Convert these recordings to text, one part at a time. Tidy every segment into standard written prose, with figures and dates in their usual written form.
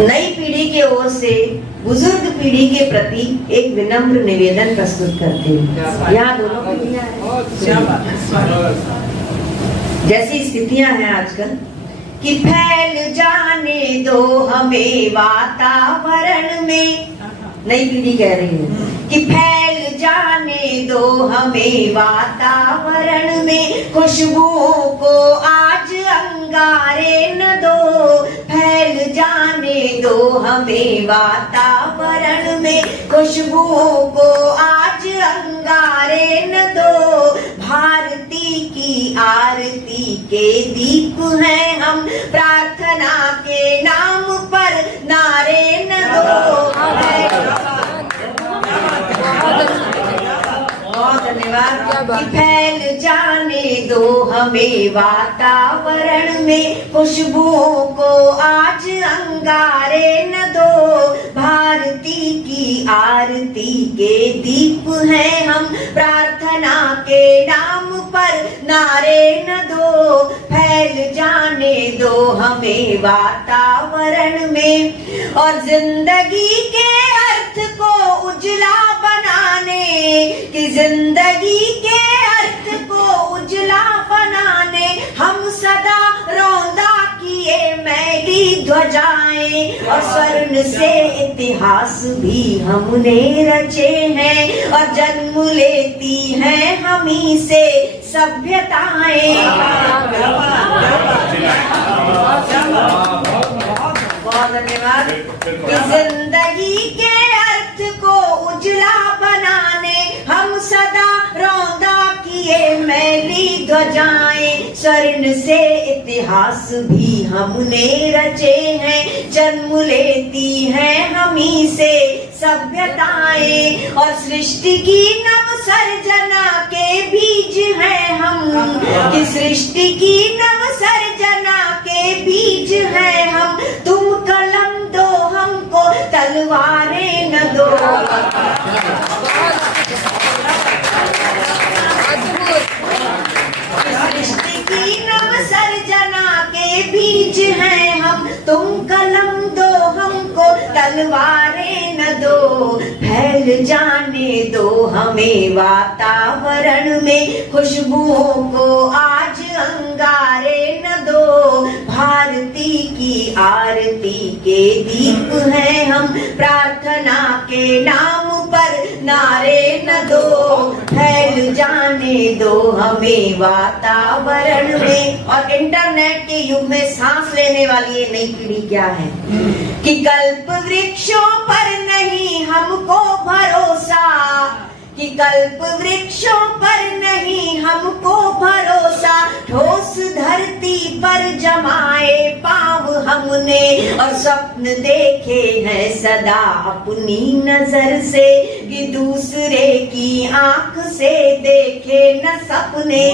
नई पीढ़ी के ओर से बुजुर्ग पीढ़ी के प्रति एक विनम्र निवेदन प्रस्तुत करते हैं। यहाँ दोनों पीढ़ियां हैं। जैसी स्थितियां हैं आजकल कि फैल जाने दो हमें वातावरण में, नई पीढ़ी कह रही है कि फैल जाने दो हमें वातावरण में, खुशबुओं को आज अंगारे न दो, फैल जाने दो हमें वातावरण में, खुशबुओं को आज अंगारे न दो, भारती की आरती के दीप हैं हम, प्रार्थना के नाम पर नारे न दो। बहुत धन्यवाद। कि फैल जाने दो हमें वातावरण में, खुशबुओं को आज अंगारे न दो, भारती की आरती के दीप हैं हम, प्रार्थना के नाम पर नारे न दो, फैल जाने दो हमें वातावरण में। और जिंदगी के अर्थ को उजला बनाने, कि जिंदगी के अर्थ को उजला बनाने, हम सदा रौंदा किए मैली ध्वजाएं, और स्वर्ण से इतिहास भी हमने रचे हैं, और जन्म लेती हैं हमी से सभ्यताएं। बहुत धन्यवाद। कि जिंदगी के अर्थ को उजला बनाने, हम सदा रौंदा किए मैली ध्वजाएं, स्वर्ण से इतिहास भी हमने रचे हैं, जन्म लेती हैं हमी से सभ्यताएं, और सृष्टि की नव सर्जना के बीज हैं हम, कि सृष्टि की नव सर्जना के बीज हैं हम, तुम कलम दो हमको तलवारें न दो। सृष्टि की नव सर्जना के बीज हैं हम, तुम कलम दो हमको तलवारें न दो, फैल जाने दो हमें वातावरण में, खुशबुओं को आज अंगारे न दो, भारती की आरती के दीप हैं हम, प्रार्थना के नाम पर नारे न दो, फैल जाने दो हमें वातावरण में। और इंटरनेट के युग में सांस लेने वाली ये नई पीढ़ी क्या है कि कल्प वृक्षों पर नहीं हमको भरोसा, कि कल्प वृक्षों पर नहीं हमको भरोसा, ठोस धरती पर जमाए पाँव हमने, और स्वप्न देखे हैं सदा अपनी नजर से, कि दूसरे की आंख से देखे न सपने।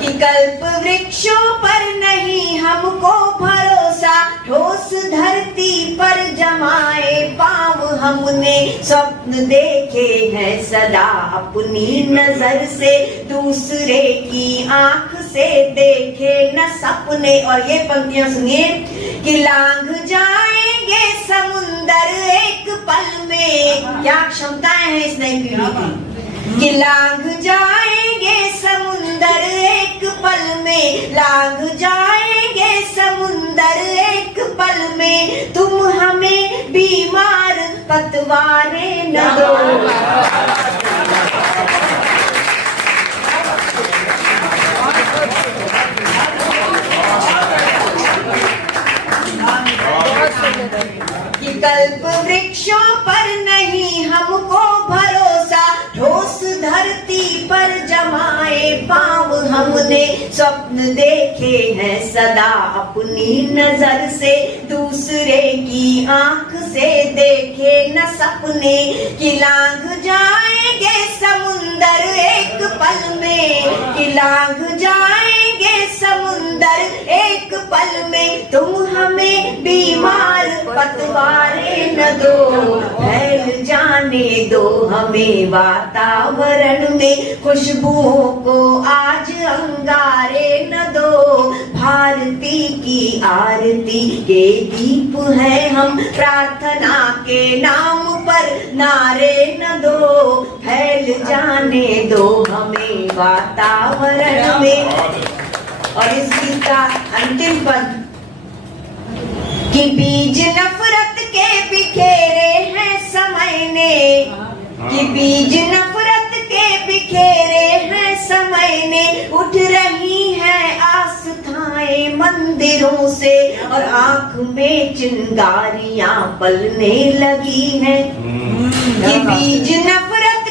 कि कल्प वृक्षों पर नहीं हमको भरोसा, ठोस धरती पर जमाए पाँव हमने, स्वप्न देखे हैं सदा अपनी नजर से, दूसरे की आंख से देखे न सपने। और ये पंक्तियां सुनिए कि लांघ जाएंगे समुंदर एक पल में, क्या क्षमताएं हैं इस नई पीढ़ी की, कि लांघ जाएंगे समुंदर एक पल में, लांघ जाएंगे समुंदर एक पल में, तुम हमें बीमार पतवारे न दो। कि कल्प वृक्षों पर नहीं हमको भरोसा, ठोस धरती पर जमाए पाँव हमने, स्वप्न देखे हैं सदा अपनी नजर से, दूसरे की आंख से देखे न सपने, कि लांघ जाएंगे समुंदर एक पल में, कि लांघ जाएंगे के समुंदर एक पल में तुम हमें बीमार पतवारे न दो, फैल जाने दो हमें वातावरण में खुशबुओं को आज अंगारे न दो। भारती की आरती के दीप है हम, प्रार्थना के नाम पर नारे न दो, फैल जाने दो हमें वातावरण में। और इस गीत का अंतिम पद कि बीज नफरत के बिखेरे हैं समय ने, कि बीज नफरत के बिखेरे हैं समय ने, उठ रही है आस्थाएं मंदिरों से और आंख में चिंगारियां पलने लगी हैं। कि बीज नफरत,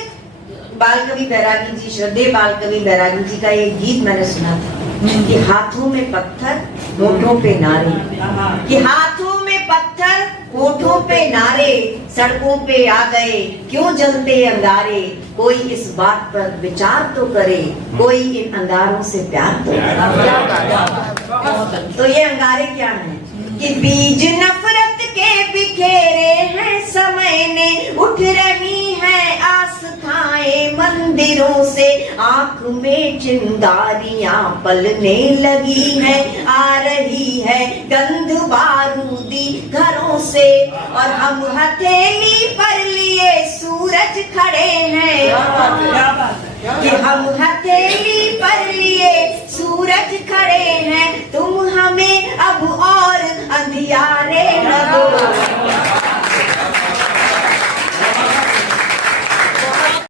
बाल कवि बैरागी जी, श्रद्धेय बाल कवि बैरागी जी का एक गीत मैंने सुना था कि हाथों में पत्थर होठों पे नारे, कि हाथों में पत्थर होठों पे नारे, सड़कों पे आ गए क्यों जलते अंगारे, कोई इस बात पर विचार तो करे, कोई इन अंगारों से प्यार तो करे। तो ये अंगारे क्या हैं कि बीज नफरत के बिखेरे हैं समय ने, उठ रही है आस्थाएं मंदिरों से, आंख में चिंगारियां पलने लगी है, आ रही है गंध बारूदी घरों से, और हम हथेली पर लिए सूरज खड़े हैं, कि हम हथेली पर लिए सूरज खड़े हैं, तुम हमें अब और अंधियारे न दो।